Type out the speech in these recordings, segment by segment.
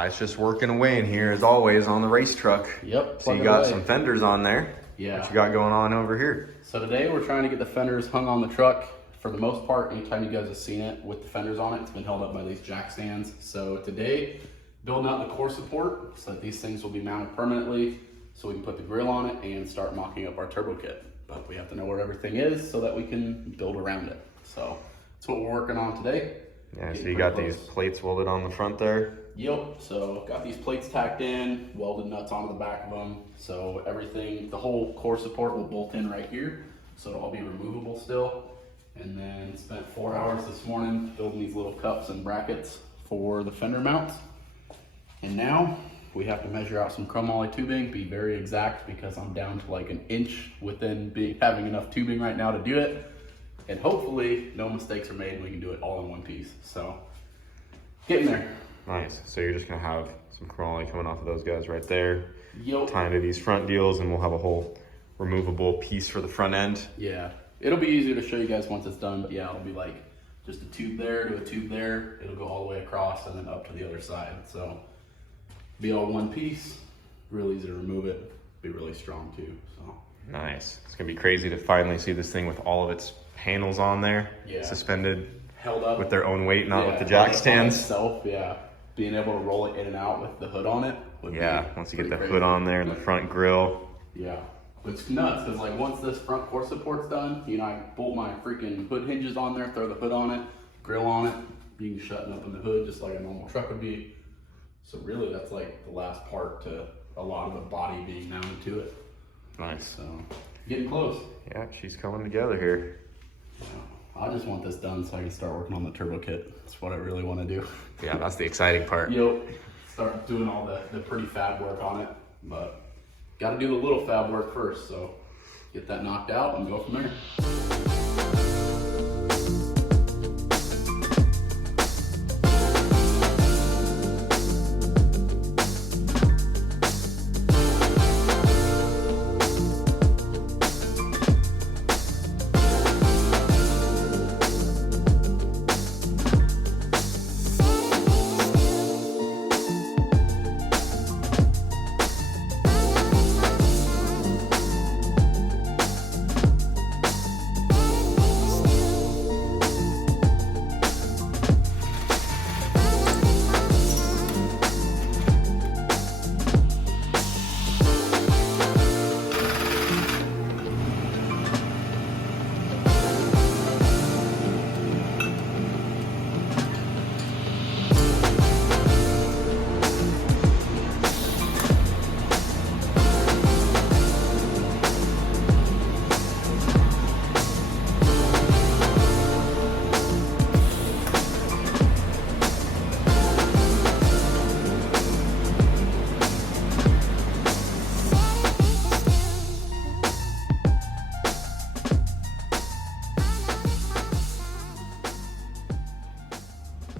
Ty's just working away in here as always on the race truck. Yep. So you got some fenders on there. Yeah. What you got going on over here? So today we're trying to get the fenders hung on the truck. For the most part, anytime you guys have seen it with the fenders on it, it's been held up by these jack stands. So today, building out the core support so that these things will be mounted permanently so we can put the grill on it and start mocking up our turbo kit. But we have to know where everything is so that we can build around it. So that's what we're working on today. Yeah, so you got these plates welded on the front there. Yep, so got these plates tacked in, welded nuts onto the back of them. So everything, the whole core support will bolt in right here. So it'll all be removable still. And then spent 4 hours this morning building these little cups and brackets for the fender mounts. And now we have to measure out some chromoly tubing, be very exact because I'm down to like an inch within having enough tubing right now to do it. And hopefully no mistakes are made and we can do it all in one piece. So getting there. Nice. So you're just gonna have some chromoly coming off of those guys right there. Yep. Tie into these front deals and we'll have a whole removable piece for the front end. Yeah. It'll be easier to show you guys once it's done, but yeah, it'll be like just a tube there to a tube there. It'll go all the way across and then up to the other side. So be all one piece, real easy to remove it, be really strong too. So nice. It's gonna be crazy to finally see this thing with all of its panels on there, yeah, suspended, held up with their own weight, not yeah, with the jack stands. Itself, yeah, being able to roll it in and out with the hood on it. Yeah, once you get the hood on there and the front grill. Yeah. It's nuts because like once this front core support's done, you know, I bolt my freaking hood hinges on there, throw the hood on it, grill on it, being shutting up in the hood just like a normal truck would be. So really that's like the last part to a lot of the body being mounted to it. Nice. So getting close. Yeah, she's coming together here. Yeah. I just want this done so I can start working on the turbo kit. That's what I really want to do. Yeah, that's the exciting part. Yep. Start doing all the pretty fab work on it, but got to do the little fab work first, so get that knocked out and go from there.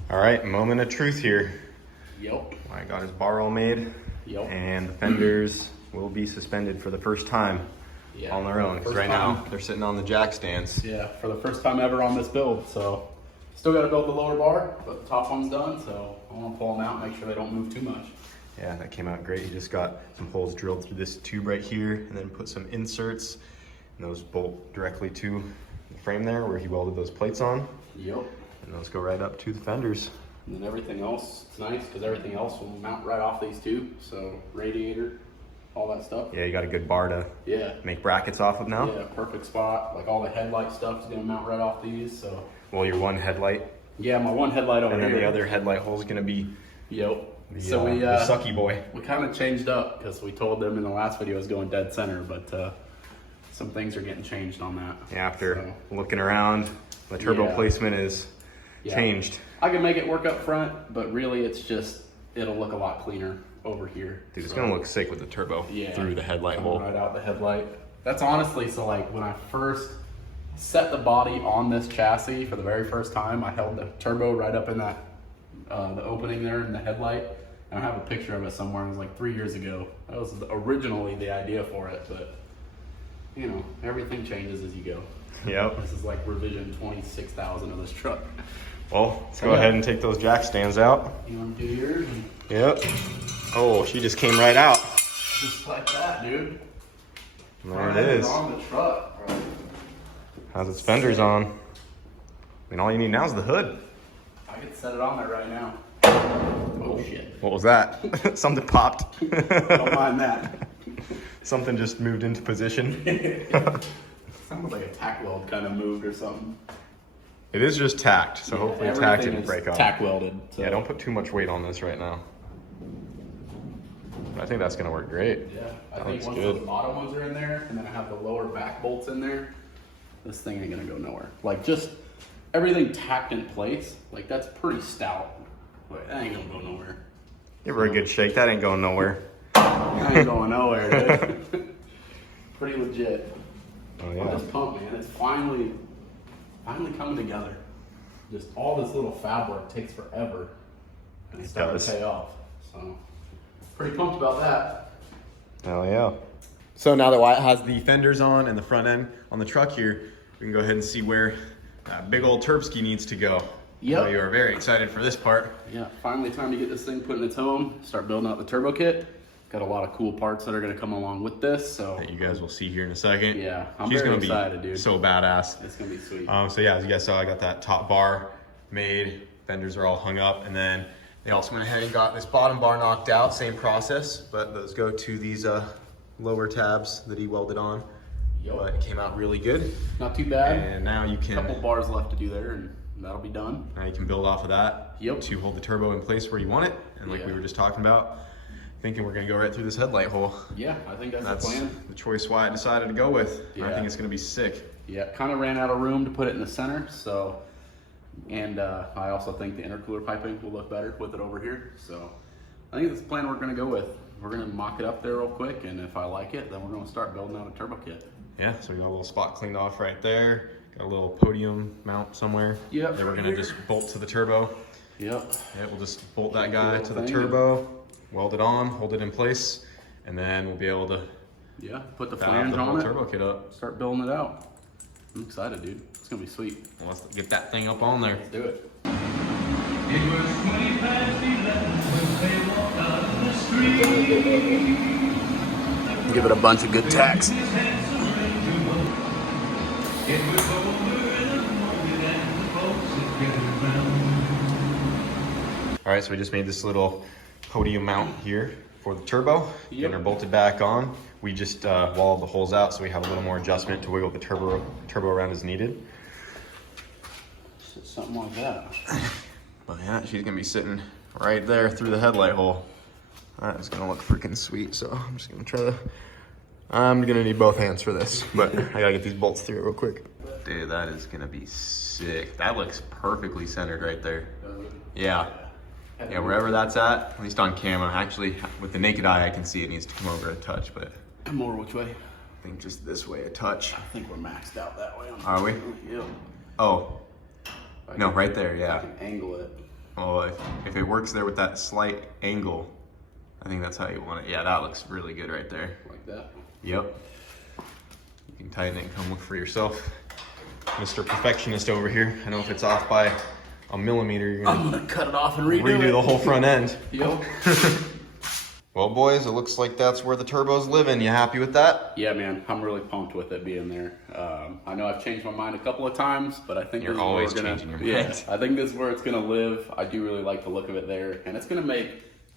All right, moment of truth here. Yep. I got his bar all made. Yep. And the fenders will be suspended for the first time on their own. Because right now they're sitting on the jack stands. Yeah, for the first time ever on this build. So still got to build the lower bar, but the top one's done. So I want to pull them out, make sure they don't move too much. Yeah, that came out great. He just got some holes drilled through this tube right here and then put some inserts. And those bolt directly to the frame there where he welded those plates on. Yep. And those go right up to the fenders. And then everything else, it's nice because everything else will mount right off these two. So radiator, all that stuff. Yeah, you got a good bar to make brackets off of now. Yeah, perfect spot. Like all the headlight stuff is gonna mount right off these. So. Well, your one headlight. Yeah, my one headlight over here. And then the other headlight hole is gonna be. Yep. The, so the sucky boy. We kind of changed up because we told them in the last video it was going dead center, but some things are getting changed on that. Yeah, after looking around, the turbo placement is changed. I can make it work up front, but really it's just, it'll look a lot cleaner over here. Dude, it's gonna look sick with the turbo through the headlight hole. Right out the headlight. That's honestly, so like when I first set the body on this chassis for the very first time, I held the turbo right up in that, the opening there in the headlight. And I have a picture of it somewhere. It was like 3 years ago. That was originally the idea for it, but you know, everything changes as you go. Yep. This is like revision 26,000 of this truck. Well, let's go ahead and take those jack stands out. You want to do yours? Yep. Oh, she just came right out. Just like that, dude. There it is. On the truck, bro. Has its fenders on. I mean, all you need now is the hood. I could set it on there right now. Oh shit. What was that? Something popped. Don't mind that. Something just moved into position. Sounded like a tack weld kind of moved or something. It is just tacked, so hopefully tack Everything didn't is break off. tack welded. So. Yeah, don't put too much weight on this right now. But I think that's gonna work great. Yeah, I That think looks once good. those bottom ones are in there, and then I have the lower back bolts in there, this thing ain't gonna go nowhere. Like just everything tacked in place, like that's pretty stout, but that ain't gonna go nowhere. Give her a good shake. That ain't going nowhere. That ain't going nowhere, dude. Pretty legit. Oh I'm yeah. just pumped, man. It's finally coming together. Just all this little fab work takes forever, and it's starting to does. pay off. So, pretty pumped about that. Hell yeah. So now that Wyatt has the fenders on and the front end on the truck here, we can go ahead and see where big old Terpsky needs to go. Yep. You are very excited for this part. Yeah, finally time to get this thing put in its home, start building out the turbo kit. Got a lot of cool parts that are gonna come along with this, so That you guys will see here in a second. yeah, I'm She's very gonna excited, be dude. so badass. It's gonna be sweet. So yeah, as you guys saw, I got that top bar made. Fenders are all hung up, and then they also went ahead and got this bottom bar knocked out. Same process, but those go to these lower tabs that he welded on. Yup. But it came out really good. Not too bad. And now you A couple can bars left to do there, and that'll be done. build off of that Yep. to hold the turbo in place where you want it. And like we Yeah. were just talking about, thinking we're gonna go right through this headlight hole. Yeah, I think that's That's the plan. the choice Wyatt decided to go with. And I Yeah. think it's gonna be sick. Yeah, kind of ran out of room to put it in the center, so. And I also think the intercooler piping will look better with it over here. So I think that's the plan we're gonna go with. We're gonna mock it up there real quick, and if I like it, then we're gonna start building out a turbo kit. Yeah, so we got a little spot cleaned off right there. Got a little podium mount somewhere. Yep, That we're right gonna here. just bolt to the turbo. Yep. Yeah, we'll just bolt that guy to the Thing. turbo, weld it on, hold it in place, and then we'll be able to Yeah, put the dial flange the whole on it. turbo kit up. Start building it out. I'm excited, dude. It's gonna be sweet. Well, let's get that thing up on there. Let's do it. It was 20 past 11 when they walked out of the street. Give it a bunch of good tacks. His handsome Range Rover. It was over in a moment and the folks had gathered round. All right, so we just made this little podium mount here for the turbo. Yep. Getting her bolted back on. We just walled the holes out so we have a little more adjustment to wiggle the turbo around as needed. Something like that. But yeah, she's gonna be sitting right there through the headlight hole. That is gonna look freaking sweet, so I'm just gonna try to... I'm gonna need both hands for this, but I gotta get these bolts through real quick. Dude, that is gonna be sick. That looks perfectly centered right there. Yeah. Yeah, wherever that's at least on camera. Actually, with the naked eye, I can see it needs to come over a touch, but Come over which way? I think just this way a touch. I think we're maxed out that way. Are we? Yeah. Oh, no, right there, I yeah. can angle it Well, if it works there with that slight angle, I think that's how you want it. Yeah, that looks really good right there. like that. Yep. You can tighten it and come look for yourself. Mr. Perfectionist over here. I know if it's off by a millimeter, you're I'm gonna gonna cut it off and redo redo it. the whole front end. Yep. Well, boys, it looks like that's where the turbo's living. You happy with that? Yeah, man, I'm really pumped with it being there. I know I've changed my mind a couple of times, but I think You're this is where always we're gonna, changing your yeah, mind. I think this is where it's gonna live. I do really like the look of it there, and it's gonna make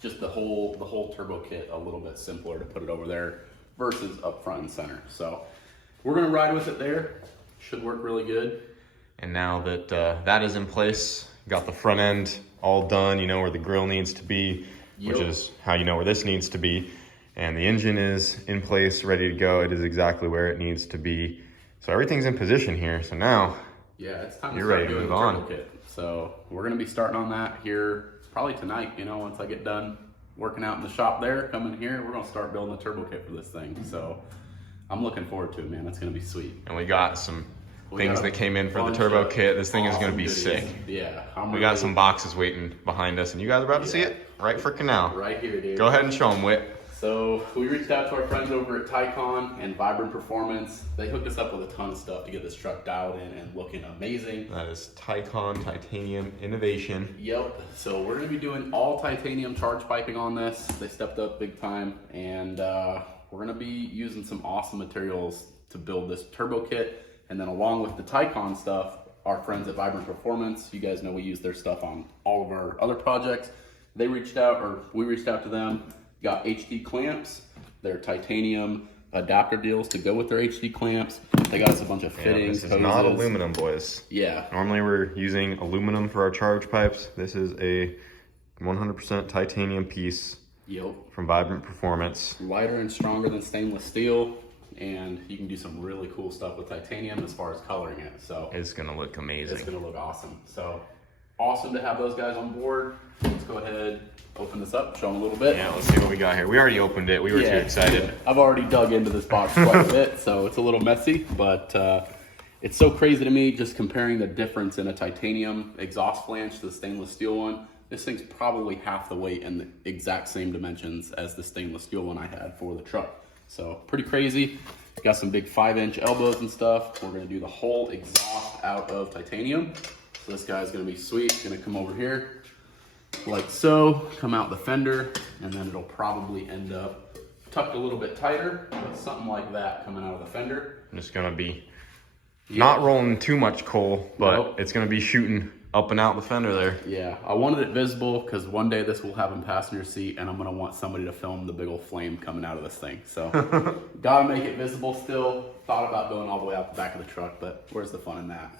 just the whole turbo kit a little bit simpler to put it over there versus up front and center. So we're gonna ride with it there. Should work really good. And now that that is in place, got the front end all done, you know where the grill needs to be, which Yep. is how you know where this needs to be. And the engine is in place, ready to go. It is exactly where it needs to be. So everything's in position here. So now, Yeah, it's time You're to start ready to doing move the on. turbo kit. So we're gonna be starting on that here probably tonight. You know, once I get done working out in the shop there, coming here, we're gonna start building the turbo kit for this thing. So I'm looking forward to it, man. It's gonna be sweet. and we got some We things got a that came in for the bunch turbo of kit. This thing is gonna awesome be goodies. sick. Yeah, We got some boxes waiting behind us, and you guys are about to see Yeah. it right freaking now. right here, dude. Go ahead and show them, Whit. So we reached out to our friends over at Tycon and Vibrant Performance. They hooked us up with a ton of stuff to get this truck dialed in and looking amazing. That is Tycon Titanium Innovation. Yep, so we're gonna be doing all titanium charge piping on this. They stepped up big time, and we're gonna be using some awesome materials to build this turbo kit. And then along with the Tycon stuff, our friends at Vibrant Performance, you guys know we use their stuff on all of our other projects. They reached out, or we reached out to them, got HD clamps, their titanium adapter deals to go with their HD clamps. They got us a bunch of fittings. This is not aluminum, boys. Yeah. Normally we're using aluminum for our charge pipes. This is a 100% titanium piece Yep. from Vibrant Performance. Lighter and stronger than stainless steel, and you can do some really cool stuff with titanium as far as coloring it. So It's gonna look amazing. it's gonna look awesome. So awesome to have those guys on board. Let's go ahead, open this up, show them a little bit. Yeah, let's see what we got here. We already opened it. We were too excited. I've already dug into this box quite a bit, so it's a little messy, but it's so crazy to me just comparing the difference in a titanium exhaust flange to the stainless steel one. This thing's probably half the weight and the exact same dimensions as the stainless steel one I had for the truck. So pretty crazy. Got some big 5-inch elbows and stuff. We're gonna do the whole exhaust out of titanium. So this guy's gonna be sweet. It's gonna come over here like so, come out the fender, and then it'll probably end up tucked a little bit tighter, but something like that coming out of the fender. I'm just gonna be not rolling too much coal, but Nope. it's gonna be shooting up and out the fender there. Yeah, I wanted it visible because one day this will have in passenger seat, and I'm gonna want somebody to film the big old flame coming out of this thing. So gotta make it visible still. Thought about going all the way out the back of the truck, but where's the fun in that?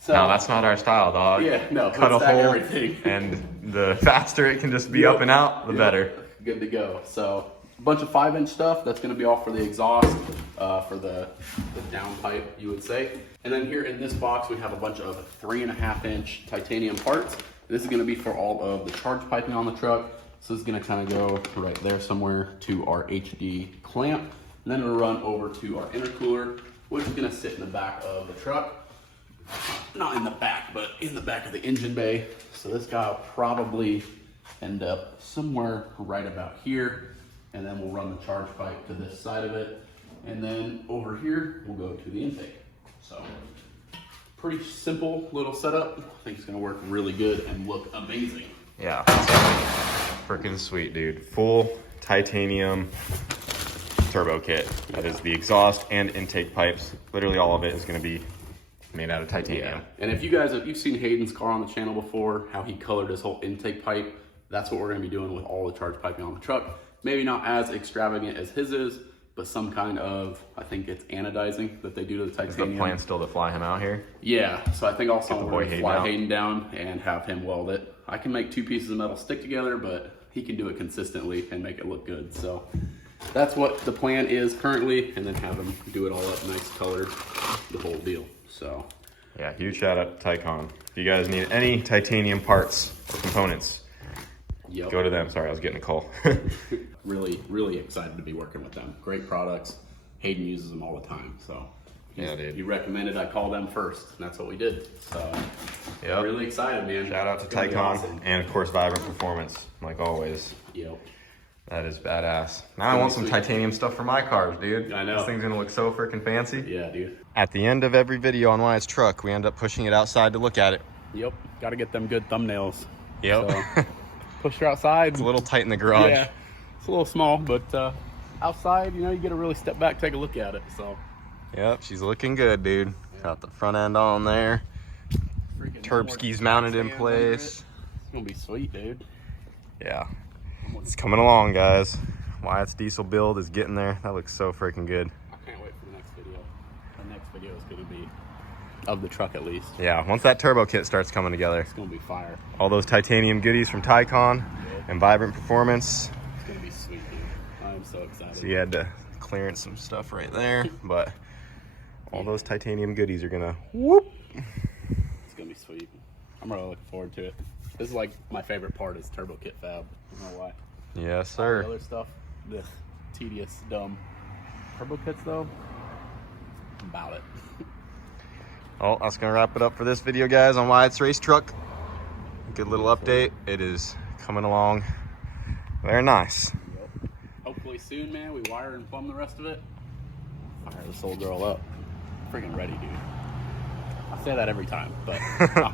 So No, that's not our style, dog. yeah, no, Cut a let's stack hole, everything. and the faster it can just be up and out, the better. Good to go. So a bunch of 5-inch stuff. That's going to be all for the exhaust, for the downpipe, you would say. And then here in this box, we have a bunch of 3.5-inch titanium parts. This is going to be for all of the charge piping on the truck. So this is going to kind of go right there somewhere to our HD clamp. And then it'll run over to our intercooler, which is going to sit in the back of the truck. Not in the back, but in the back of the engine bay. So this guy will probably end up somewhere right about here. And then we'll run the charge pipe to this side of it. And then over here, we'll go to the intake. So pretty simple little setup. I think it's gonna work really good and look amazing. Yeah, freaking sweet, dude. Full titanium turbo kit. That is the exhaust and intake pipes. Literally all of it is gonna be made out of titanium. And if you've seen Hayden's car on the channel before, how he colored his whole intake pipe, that's what we're gonna be doing with all the charge piping on the truck. Maybe not as extravagant as his is, but some kind of, I think it's anodizing that they do to the Is titanium. the plan still to fly him out here? Yeah, so I think also the we're boy gonna Hayden fly out. Hayden down and have him weld it. I can make 2 pieces of metal stick together, but he can do it consistently and make it look good. So that's what the plan is currently, and then have him do it all up nice colored, the whole deal. So Yeah, huge shout out to Tycon. If you guys need any titanium parts or components, yep. go to them. Sorry, I was getting a call. Really excited to be working with them. Great products. Hayden uses them all the time. So Yeah, dude. you recommended I call them first, and that's what we did. So Yep. really excited, man. Shout out to It's gonna be Tycon awesome. and of course Vibrant Performance, like always. Yep. That is badass. Now I want some sweet. titanium stuff for my cars, dude. I know. This thing's gonna look so freaking fancy. Yeah, dude. At the end of every video on Wyatt's truck, we end up pushing it outside to look at it. Yep. Got to get them good thumbnails. Yep. So, push her outside. It's a little tight in the garage. Yeah, it's a little small, but outside, you get to really step back, take a look at it. So Yep, she's looking good, dude. Got the front end on there. Turb skis mounted in place. It's gonna be sweet, dude. Yeah, it's coming along, guys. Wyatt's diesel build is getting there. That looks so freaking good. I can't wait for the next video. The next video is gonna be of the truck at least. Yeah, once that turbo kit starts coming together, It's gonna be fire. all those titanium goodies from Tycon and Vibrant Performance. It's gonna be sweet, dude. I'm so excited. So you had to clearance some stuff right there, but all those titanium goodies are gonna whoop. It's gonna be sweet. I'm really looking forward to it. This is like my favorite part is turbo kit fab. I don't know why. Yes, The sir. other stuff, ugh, tedious, dumb. Turbo kits though, about it. Well, that's gonna wrap it up for this video, guys, on Wyatt's race truck. Good little update. It is coming along very nice. Hopefully hopefully soon, man, we wire and plumb the rest of it. Fire this old girl up. Freaking ready, dude. I say that every time, but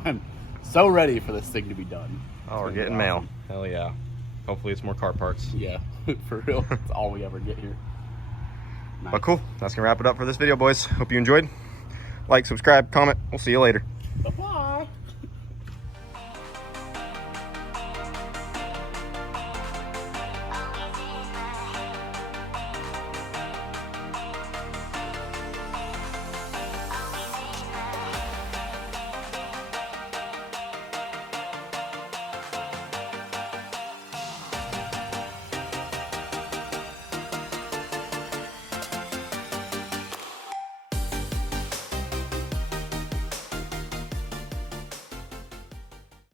I'm so ready for this thing to be done. Oh, we're It's getting gonna be mail. awesome. Hell yeah. Hopefully it's more car parts. Yeah, for real. That's all we ever get here. Nice. But cool. That's going to wrap it up for this video, boys. Hope you enjoyed. Like, subscribe, comment. We'll see you later. Bye-bye.